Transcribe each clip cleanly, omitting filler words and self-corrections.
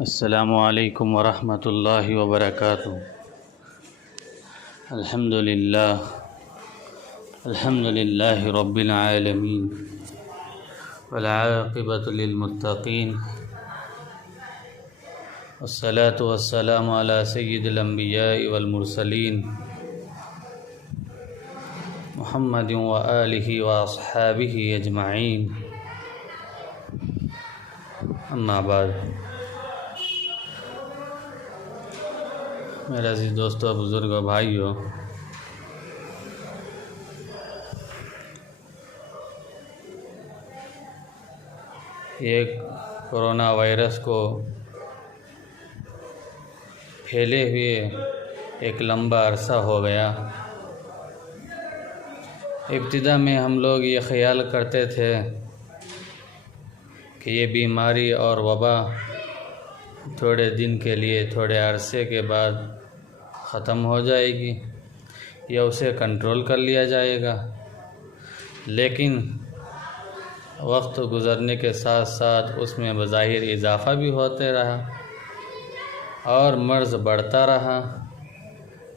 السلام علیکم ورحمۃ اللہ وبرکاتہ۔ الحمد للہ رب العالمین والعاقبۃ للمتقین، والصلاة والسلام علی سید الانبیاء والمرسلین محمد وآلہ واصحابہ اجمعین، اما بعد۔ میرے عزیز دوستو، بزرگوں، بھائیوں، ایک کرونا وائرس کو پھیلے ہوئے ایک لمبا عرصہ ہو گیا۔ ابتدا میں ہم لوگ یہ خیال کرتے تھے کہ یہ بیماری اور وبا تھوڑے دن کے لیے، تھوڑے عرصے کے بعد ختم ہو جائے گی یا اسے کنٹرول کر لیا جائے گا، لیکن وقت گزرنے کے ساتھ ساتھ اس میں بظاہر اضافہ بھی ہوتے رہا اور مرض بڑھتا رہا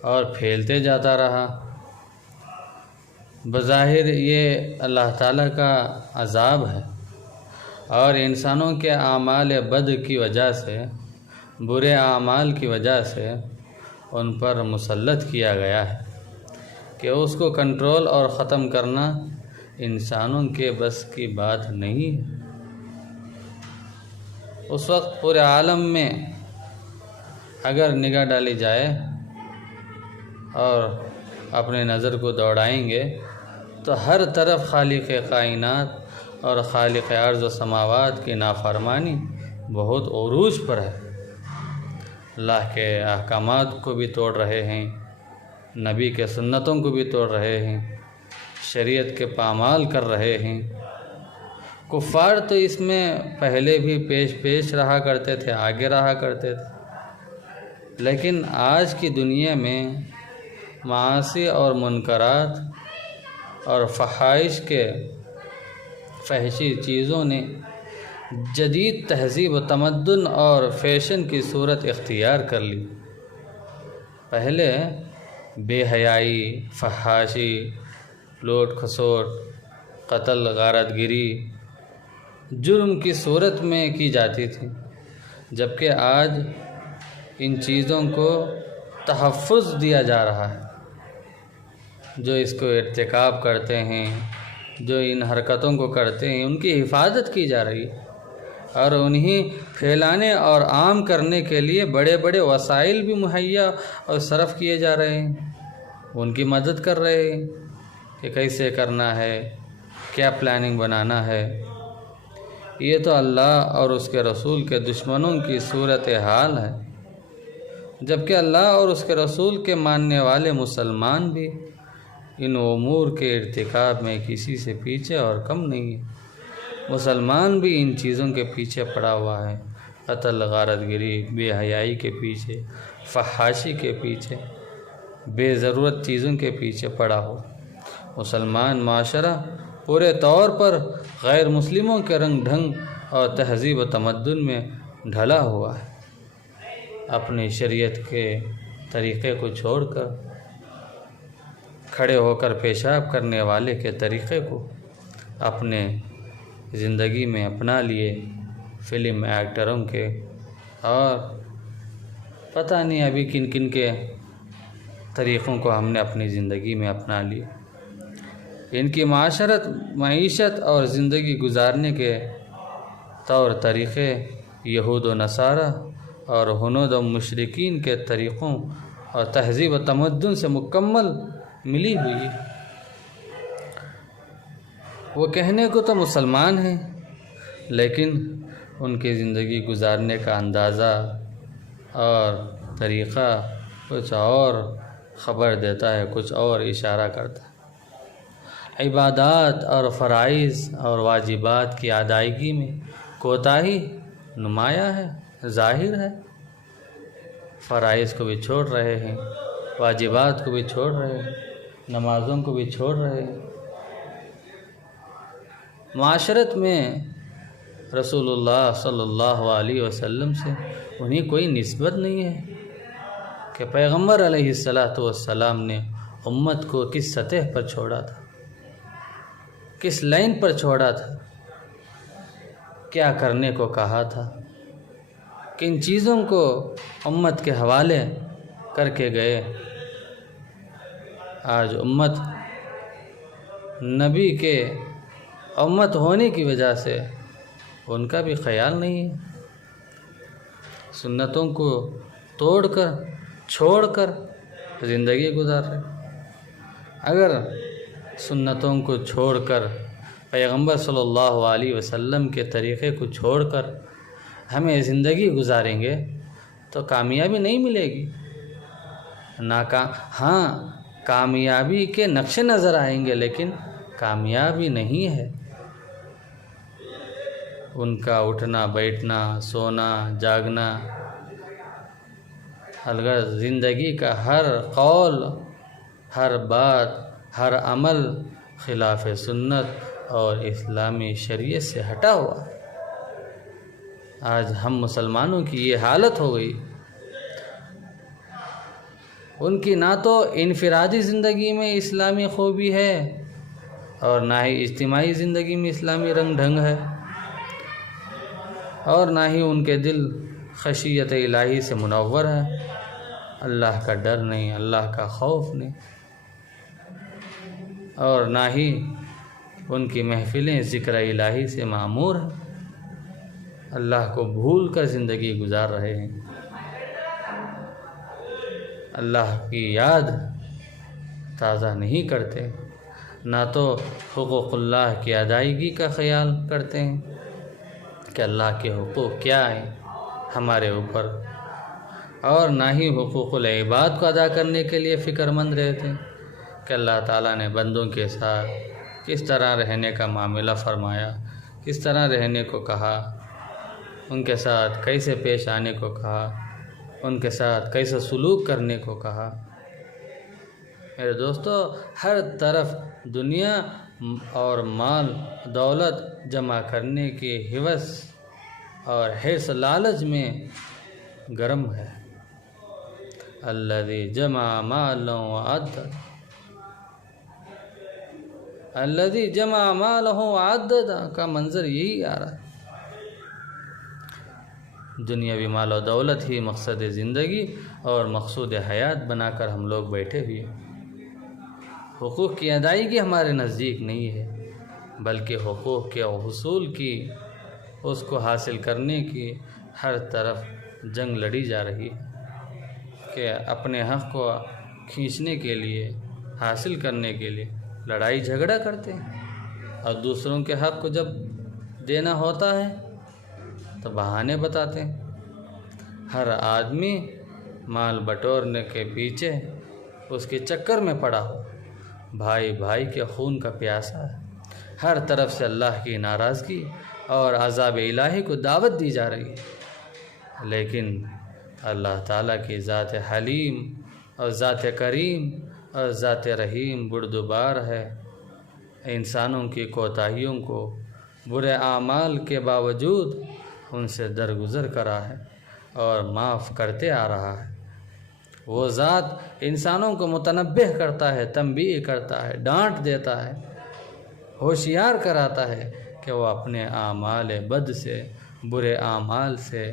اور پھیلتے جاتا رہا۔ بظاہر یہ اللہ تعالیٰ کا عذاب ہے اور انسانوں کے اعمال بد کی وجہ سے، برے اعمال کی وجہ سے ان پر مسلط کیا گیا ہے کہ اس کو کنٹرول اور ختم کرنا انسانوں کے بس کی بات نہیں ہے۔ اس وقت پورے عالم میں اگر نگاہ ڈالی جائے اور اپنے نظر کو دوڑائیں گے تو ہر طرف خالق کائنات اور خالق ارض و سماوات کی نافرمانی بہت عروج پر ہے۔ اللہ کے احکامات کو بھی توڑ رہے ہیں، نبی کے سنتوں کو بھی توڑ رہے ہیں، شریعت کے پامال کر رہے ہیں۔ کفار تو اس میں پہلے بھی پیش رہا کرتے تھے، آگے رہا کرتے تھے، لیکن آج کی دنیا میں معاصی اور منکرات اور فحشی چیزوں نے جدید تہذیب و تمدن اور فیشن کی صورت اختیار کر لی۔ پہلے بے حیائی، فحاشی، لوٹ کھسوٹ، قتل، غارت گری جرم کی صورت میں کی جاتی تھی، جبکہ آج ان چیزوں کو تحفظ دیا جا رہا ہے۔ جو اس کو ارتکاب کرتے ہیں، جو ان حرکتوں کو کرتے ہیں، ان کی حفاظت کی جا رہی ہے اور انہیں پھیلانے اور عام کرنے کے لیے بڑے بڑے وسائل بھی مہیا اور صرف کیے جا رہے ہیں۔ ان کی مدد کر رہے ہیں کہ کیسے کرنا ہے، کیا پلاننگ بنانا ہے۔ یہ تو اللہ اور اس کے رسول کے دشمنوں کی صورتحال ہے، جبکہ اللہ اور اس کے رسول کے ماننے والے مسلمان بھی ان امور کے ارتکاب میں کسی سے پیچھے اور کم نہیں ہے۔ مسلمان بھی ان چیزوں کے پیچھے پڑا ہوا ہے، قتل، غارت گری، بے حیائی کے پیچھے، فحاشی کے پیچھے، بے ضرورت چیزوں کے پیچھے پڑا ہوا۔ مسلمان معاشرہ پورے طور پر غیر مسلموں کے رنگ ڈھنگ اور تہذیب و تمدن میں ڈھلا ہوا ہے۔ اپنی شریعت کے طریقے کو چھوڑ کر کھڑے ہو کر پیشاب کرنے والے کے طریقے کو اپنے زندگی میں اپنا لیے، فلم ایکٹروں کے اور پتہ نہیں ابھی کن کن کے طریقوں کو ہم نے اپنی زندگی میں اپنا لیے۔ ان کی معیشت اور زندگی گزارنے کے طور طریقے یہود و نصارہ اور ہنود و مشرکین کے طریقوں اور تہذیب و تمدن سے مکمل ملی ہوئی۔ وہ کہنے کو تو مسلمان ہیں، لیکن ان کی زندگی گزارنے کا اندازہ اور طریقہ کچھ اور خبر دیتا ہے، کچھ اور اشارہ کرتا ہے۔ عبادات اور فرائض اور واجبات کی ادائیگی میں کوتاہی نمایاں ہے، ظاہر ہے۔ فرائض کو بھی چھوڑ رہے ہیں، واجبات کو بھی چھوڑ رہے ہیں، نمازوں کو بھی چھوڑ رہے ہیں۔ معاشرت میں رسول اللہ صلی اللہ علیہ وسلم سے انہیں کوئی نسبت نہیں ہے کہ پیغمبر علیہ السلام نے امت کو کس سطح پر چھوڑا تھا، کس لائن پر چھوڑا تھا، کیا کرنے کو کہا تھا، کن چیزوں کو امت کے حوالے کر کے گئے۔ آج امت نبی کے امت ہونے کی وجہ سے ان کا بھی خیال نہیں ہے، سنتوں کو توڑ کر چھوڑ کر زندگی گزار رہے۔ اگر سنتوں کو چھوڑ کر پیغمبر صلی اللہ علیہ وسلم کے طریقے کو چھوڑ کر ہمیں زندگی گزاریں گے تو کامیابی نہیں ملے گی۔ ہاں، کامیابی کے نقشے نظر آئیں گے لیکن کامیابی نہیں ہے۔ ان کا اٹھنا بیٹھنا سونا جاگنا، اگر زندگی کا ہر قول ہر بات ہر عمل خلاف سنت اور اسلامی شریعت سے ہٹا ہوا، آج ہم مسلمانوں کی یہ حالت ہو گئی۔ ان کی نہ تو انفرادی زندگی میں اسلامی خوبی ہے اور نہ ہی اجتماعی زندگی میں اسلامی رنگ ڈھنگ ہے، اور نہ ہی ان کے دل خشیت الہی سے منور ہے، اللہ کا ڈر نہیں، اللہ کا خوف نہیں، اور نہ ہی ان کی محفلیں ذکر الہی سے معمور ہیں، اللہ کو بھول کر زندگی گزار رہے ہیں، اللہ کی یاد تازہ نہیں کرتے، نہ تو حقوق اللہ کی ادائیگی کا خیال کرتے ہیں کہ اللہ کے حقوق کیا ہیں ہمارے اوپر، اور نہ ہی حقوق العباد کو ادا کرنے کے لیے فکر مند رہتے ہیں کہ اللہ تعالیٰ نے بندوں کے ساتھ کس طرح رہنے کا معاملہ فرمایا، کس طرح رہنے کو کہا، ان کے ساتھ کیسے پیش آنے کو کہا، ان کے ساتھ کیسے سلوک کرنے کو کہا۔ میرے دوستو، ہر طرف دنیا اور مال دولت جمع کرنے کی ہوس اور حرص لالچ میں گرم ہے۔ الذی جمع مالا وعدد، الذی جمع مالہ وعدد کا منظر یہی آ رہا ہے۔ دنیاوی مال و دولت ہی مقصد زندگی اور مقصود حیات بنا کر ہم لوگ بیٹھے ہوئے ہیں۔ حقوق کی ادائیگی ہمارے نزدیک نہیں ہے، بلکہ حقوق کے حصول کی، اس کو حاصل کرنے کی ہر طرف جنگ لڑی جا رہی ہے کہ اپنے حق کو کھینچنے کے لیے، حاصل کرنے کے لیے لڑائی جھگڑا کرتے ہیں، اور دوسروں کے حق کو جب دینا ہوتا ہے تو بہانے بتاتے ہیں۔ ہر آدمی مال بٹورنے کے پیچھے اس کے چکر میں پڑا ہو، بھائی بھائی کے خون کا پیاسا ہے، ہر طرف سے اللہ کی ناراضگی اور عذاب الہی کو دعوت دی جا رہی ہے، لیکن اللہ تعالیٰ کی ذات حلیم اور ذات کریم اور ذات رحیم بردبار ہے، انسانوں کی کوتاہیوں کو برے اعمال کے باوجود ان سے درگزر کرا ہے اور معاف کرتے آ رہا ہے۔ وہ ذات انسانوں کو متنبہ کرتا ہے، تنبیہ کرتا ہے، ڈانٹ دیتا ہے، ہوشیار کراتا ہے کہ وہ اپنے اعمال بد سے، برے اعمال سے،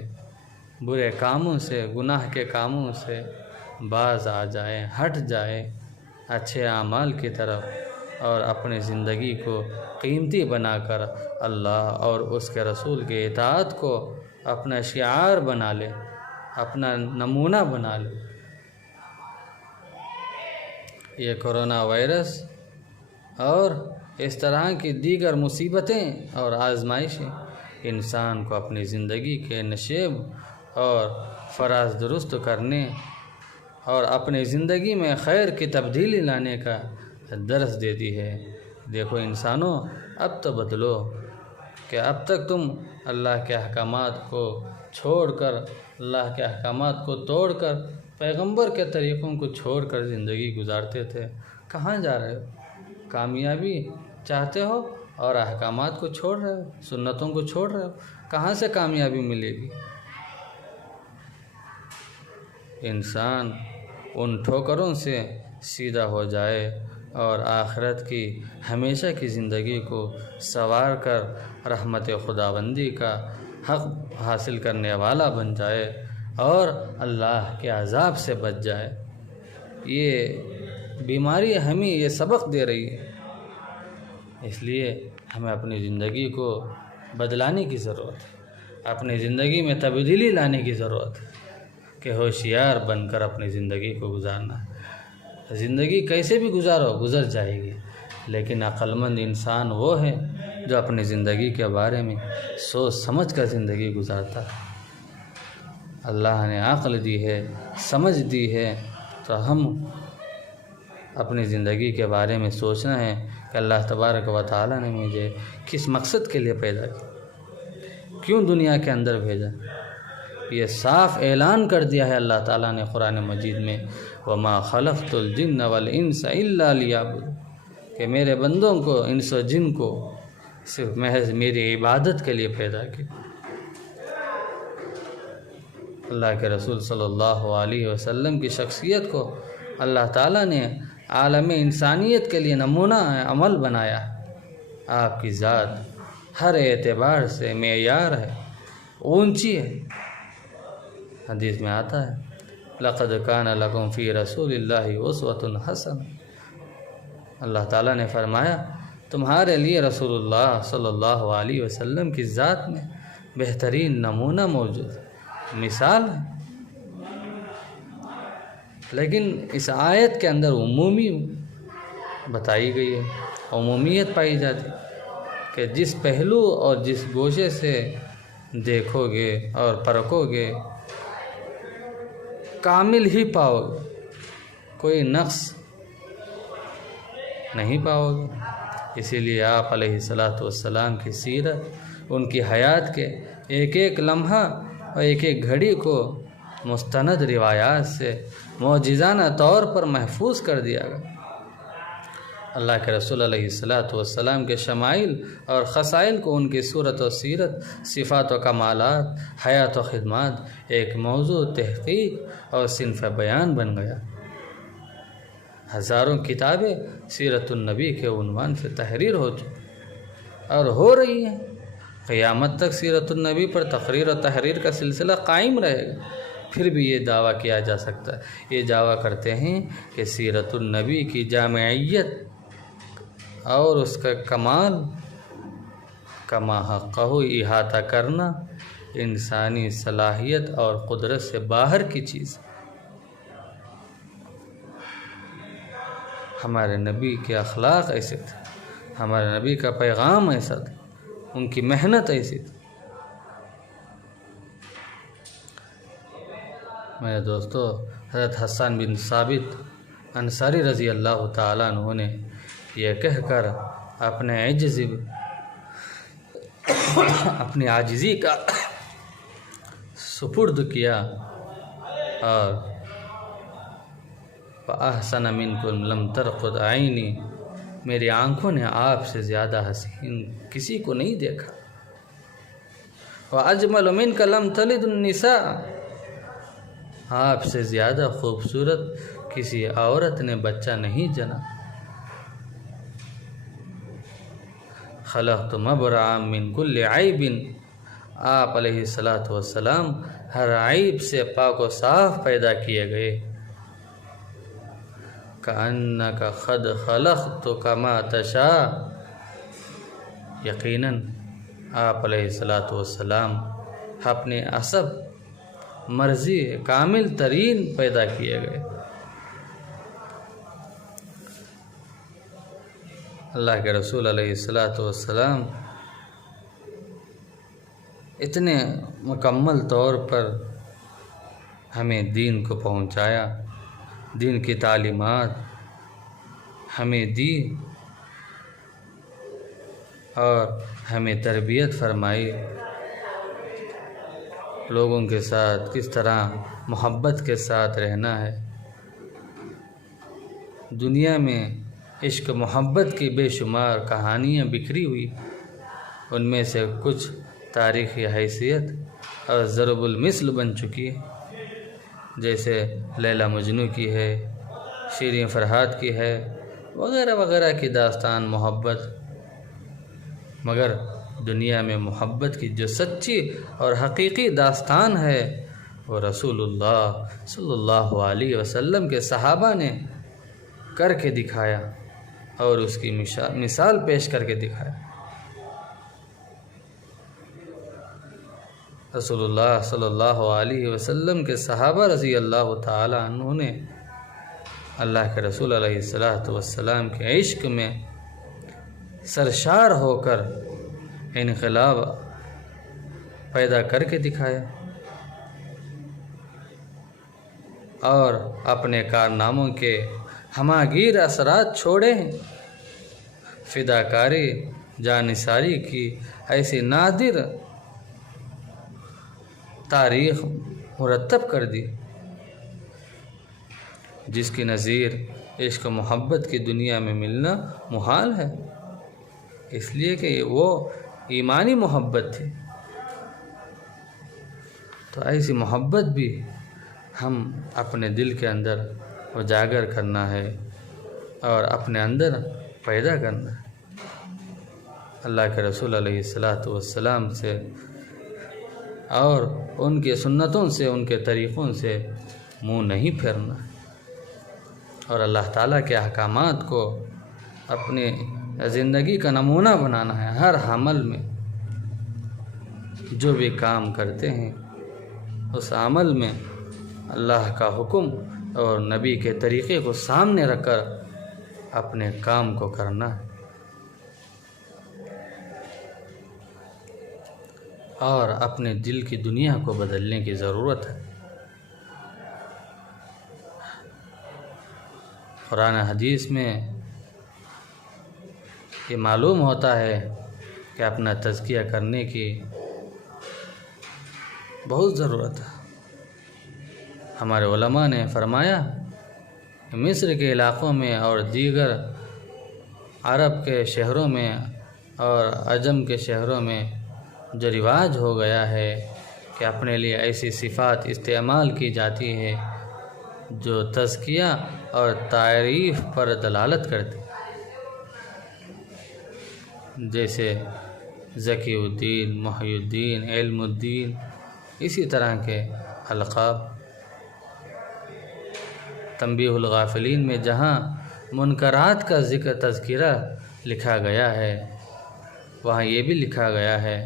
برے کاموں سے، گناہ کے کاموں سے باز آ جائیں، ہٹ جائیں اچھے اعمال کی طرف، اور اپنی زندگی کو قیمتی بنا کر اللہ اور اس کے رسول کی اطاعت کو اپنا شعار بنا لے، اپنا نمونہ بنا لے۔ یہ کرونا وائرس اور اس طرح کی دیگر مصیبتیں اور آزمائشیں انسان کو اپنی زندگی کے نشیب اور فراز درست کرنے اور اپنی زندگی میں خیر کی تبدیلی لانے کا درس دیتی ہے۔ دیکھو انسانوں، اب تو بدلو، کہ اب تک تم اللہ کے احکامات کو چھوڑ کر، اللہ کے احکامات کو توڑ کر، پیغمبر کے طریقوں کو چھوڑ کر زندگی گزارتے تھے، کہاں جا رہے ہو؟ کامیابی چاہتے ہو اور احکامات کو چھوڑ رہے ہو، سنتوں کو چھوڑ رہے ہو، کہاں سے کامیابی ملے گی؟ انسان ان ٹھوکروں سے سیدھا ہو جائے اور آخرت کی ہمیشہ کی زندگی کو سنوار کر رحمت خداوندی کا حق حاصل کرنے والا بن جائے اور اللہ کے عذاب سے بچ جائے۔ یہ بیماری ہمیں یہ سبق دے رہی ہے، اس لیے ہمیں اپنی زندگی کو بدلانے کی ضرورت ہے، اپنی زندگی میں تبدیلی لانے کی ضرورت ہے کہ ہوشیار بن کر اپنی زندگی کو گزارنا ہے۔ زندگی کیسے بھی گزارو گزر جائے گی، لیکن عقل مند انسان وہ ہے جو اپنی زندگی کے بارے میں سوچ سمجھ کر زندگی گزارتا ہے۔ اللہ نے عقل دی ہے، سمجھ دی ہے، تو ہم اپنی زندگی کے بارے میں سوچنا ہے کہ اللہ تبارک و تعالیٰ نے مجھے کس مقصد کے لیے پیدا کیا، کیوں دنیا کے اندر بھیجا۔ یہ صاف اعلان کر دیا ہے اللہ تعالیٰ نے قرآن مجید میں، وَمَا خَلَقْتُ الْجِنَّ وَالْإِنسَ إِلَّا لِيَعْبُدُونِ، کہ میرے بندوں کو، انس و جن کو صرف محض میری عبادت کے لیے پیدا کیا۔ اللہ کے رسول صلی اللہ علیہ وسلم کی شخصیت کو اللہ تعالیٰ نے عالم انسانیت کے لیے نمونہ عمل بنایا ہے۔ آپ کی ذات ہر اعتبار سے معیار ہے، اونچی ہے۔ حدیث میں آتا ہے لَقَدْ كَانَ لَكُمْ فِي رَسُولِ اللَّهِ أُسْوَةٌ حَسَنَةٌ، اللہ تعالیٰ نے فرمایا تمہارے لیے رسول اللہ صلی اللہ علیہ وسلم کی ذات میں بہترین نمونہ موجود ہے، مثال ہے۔ لیکن اس آیت کے اندر عمومی بتائی گئی ہے، عمومیت پائی جاتی کہ جس پہلو اور جس گوشے سے دیکھو گے اور پرکھو گے کامل ہی پاؤ گے، کوئی نقص نہیں پاؤ گے۔ اسی لیے آپ علیہ السلام کی سیرت، ان کی حیات کے ایک ایک لمحہ اور ایک ایک گھڑی کو مستند روایات سے معجزانہ طور پر محفوظ کر دیا گیا۔ اللہ کے رسول علیہ السلام کے شمائل اور خصائل کو ان کی صورت و سیرت، صفات و کمالات، حیات و خدمات ایک موضوع تحقیق اور صنف بیان بن گیا۔ ہزاروں کتابیں سیرت النبی کے عنوان سے تحریر ہو چکی اور ہو رہی ہیں، قیامت تک سیرت النبی پر تقریر و تحریر کا سلسلہ قائم رہے گا۔ پھر بھی یہ دعویٰ کیا جا سکتا ہے، یہ دعویٰ کرتے ہیں کہ سیرت النبی کی جامعیت اور اس کا کمال کما حقہ احاطہ کرنا انسانی صلاحیت اور قدرت سے باہر کی چیز۔ ہمارے نبی کے اخلاق ایسے تھے، ہمارے نبی کا پیغام ایسا تھا، ان کی محنت ایسی تھی۔ میرے دوستو، حضرت حسان بن ثابت انصاری رضی اللہ تعالیٰ عنہ نے یہ کہہ کر اپنی عاجزی کا سپرد کیا اور فَأَحْسَنَ مِنْكُمْ لَمْ تَرْقُدْ عَيْنِي، میری آنکھوں نے آپ سے زیادہ حسین کسی کو نہیں دیکھا۔ وَأَجْمَلُ مِنْكَ لَمْ تَلِدُ النِّسَاءُ، آپ سے زیادہ خوبصورت کسی عورت نے بچہ نہیں جنا۔ خلقت مبرعا من کل عیب، آپ علیہ السلام ہر عیب سے پاک و صاف پیدا کیے گئے۔ کأنک قد خلقتک ما تشاء، یقیناً آپ علیہ السلام اپنے اصب مرضی کامل ترین پیدا کیے گئے۔ اللہ کے رسول علیہ السلام اتنے مکمل طور پر ہمیں دین کو پہنچایا، دین کی تعلیمات ہمیں دی اور ہمیں تربیت فرمائی، لوگوں کے ساتھ کس طرح محبت کے ساتھ رہنا ہے، دنیا میں عشق محبت کی بے شمار کہانیاں بکھری ہوئی، ان میں سے کچھ تاریخی حیثیت اور ضرب المثل بن چکی ہے، جیسے لیلا مجنوں کی ہے، شیریں فرہاد کی ہے، وغیرہ وغیرہ کی داستان محبت۔ مگر دنیا میں محبت کی جو سچی اور حقیقی داستان ہے وہ رسول اللہ صلی اللہ علیہ وسلم کے صحابہ نے کر کے دکھایا اور اس کی مثال پیش کر کے دکھایا۔ رسول اللہ صلی اللہ علیہ وسلم کے صحابہ رضی اللہ تعالی عنہ نے اللہ کے رسول علیہ السلام کے عشق میں سرشار ہو کر انقلاب پیدا کر کے دکھایا اور اپنے کارناموں کے ہماگیر اثرات چھوڑے ہیں۔ فداکاری جانثاری کی ایسی نادر تاریخ مرتب کر دی جس کی نظیر عشق و محبت کی دنیا میں ملنا محال ہے، اس لیے کہ وہ ایمانی محبت تھی۔ تو ایسی محبت بھی ہم اپنے دل کے اندر اجاگر کرنا ہے اور اپنے اندر پیدا کرنا ہے۔ اللہ کے رسول علیہ السلام سے اور ان کے سنتوں سے، ان کے طریقوں سے منہ نہیں پھیرنا ہے اور اللہ تعالیٰ کے احکامات کو اپنے زندگی کا نمونہ بنانا ہے۔ ہر عمل میں جو بھی کام کرتے ہیں اس عمل میں اللہ کا حکم اور نبی کے طریقے کو سامنے رکھ کر اپنے کام کو کرنا ہے اور اپنے دل کی دنیا کو بدلنے کی ضرورت ہے۔ قرآن حدیث میں یہ معلوم ہوتا ہے کہ اپنا تزکیہ کرنے کی بہت ضرورت ہے۔ ہمارے علماء نے فرمایا کہ مصر کے علاقوں میں اور دیگر عرب کے شہروں میں اور عجم کے شہروں میں جو رواج ہو گیا ہے کہ اپنے لیے ایسی صفات استعمال کی جاتی ہے جو تزکیہ اور تعریف پر دلالت کرتی، جیسے ذکی الدین، محی الدین، علم الدین، اسی طرح کے القاب۔ تنبیہ الغافلین میں جہاں منکرات کا ذکر تذکرہ لکھا گیا ہے وہاں یہ بھی لکھا گیا ہے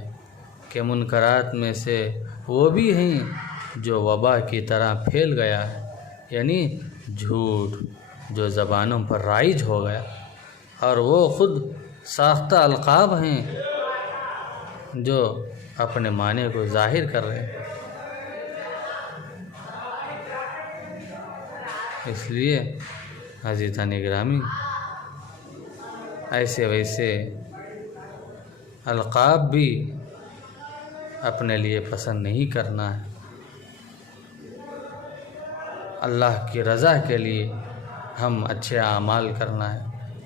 کہ منکرات میں سے وہ بھی ہیں جو وبا کی طرح پھیل گیا ہے، یعنی جھوٹ جو زبانوں پر رائج ہو گیا، اور وہ خود ساختہ القاب ہیں جو اپنے معنی کو ظاہر کر رہے ہیں۔ اس لیے عزیزان گرامی ایسے ویسے القاب بھی اپنے لیے پسند نہیں کرنا ہے۔ اللہ کی رضا کے لیے ہم اچھے اعمال کرنا ہے،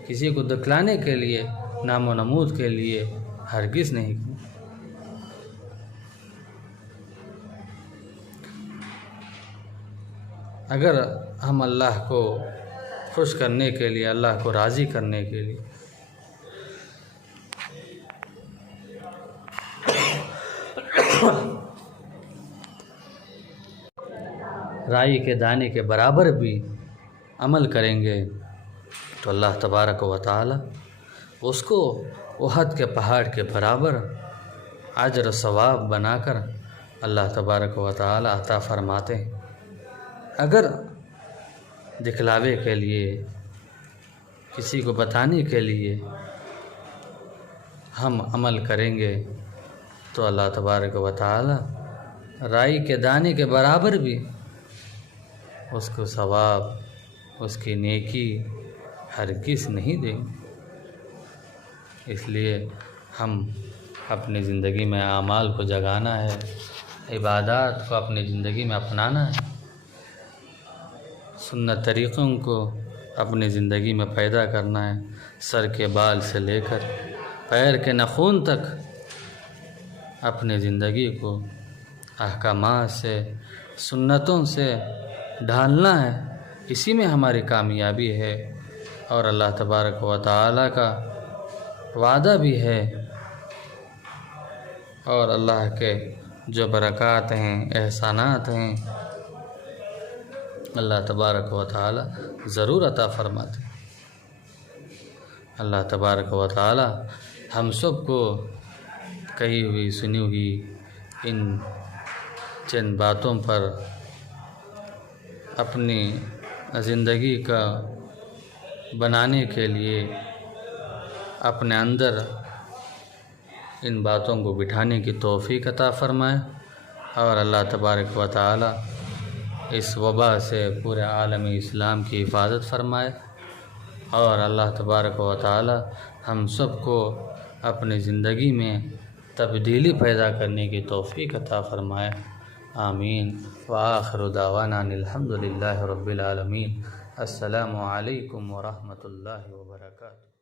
کسی کو دکھلانے کے لیے، نام و نمود کے لیے ہرگز نہیں کرنا۔ اگر ہم اللہ کو خوش کرنے کے لیے، اللہ کو راضی کرنے کے لیے رائی کے دانے کے برابر بھی عمل کریں گے تو اللہ تبارک و تعالی اس کو احد کے پہاڑ کے برابر اجر و ثواب بنا کر اللہ تبارک و تعالی عطا فرماتے ہیں۔ اگر دکھلاوے کے لیے، کسی کو بتانے کے لیے ہم عمل کریں گے تو اللہ تبارک و تعالی رائی کے دانے کے برابر بھی اس کو ثواب، اس کی نیکی ہرگز نہیں دیں گے۔ اس لیے ہم اپنی زندگی میں اعمال کو جگانا ہے، عبادات کو اپنی زندگی میں اپنانا ہے، سنت طریقوں کو اپنی زندگی میں پیدا کرنا ہے، سر کے بال سے لے کر پیر کے ناخن تک اپنی زندگی کو احکامات سے، سنتوں سے ڈھالنا ہے۔ اسی میں ہماری کامیابی ہے، اور اللہ تبارک و تعالیٰ کا وعدہ بھی ہے، اور اللہ کے جو برکات ہیں، احسانات ہیں، اللہ تبارک و تعالیٰ ضرور عطا فرماتے ہیں۔ اللہ تبارک و تعالیٰ ہم سب کو کہی ہوئی سنی ہوئی ان چند باتوں پر اپنی زندگی کا بنانے کے لیے اپنے اندر ان باتوں کو بٹھانے کی توفیق عطا فرمائے، اور اللہ تبارک و تعالیٰ اس وبا سے پورے عالم اسلام کی حفاظت فرمائے، اور اللہ تبارک و تعالیٰ ہم سب کو اپنی زندگی میں تبدیلی پیدا کرنے کی توفیق عطا فرمائے۔ آمین۔ وآخر دعوانا ان الحمد للہ رب العالمین۔ السلام علیکم ورحمۃ اللہ وبرکاتہ۔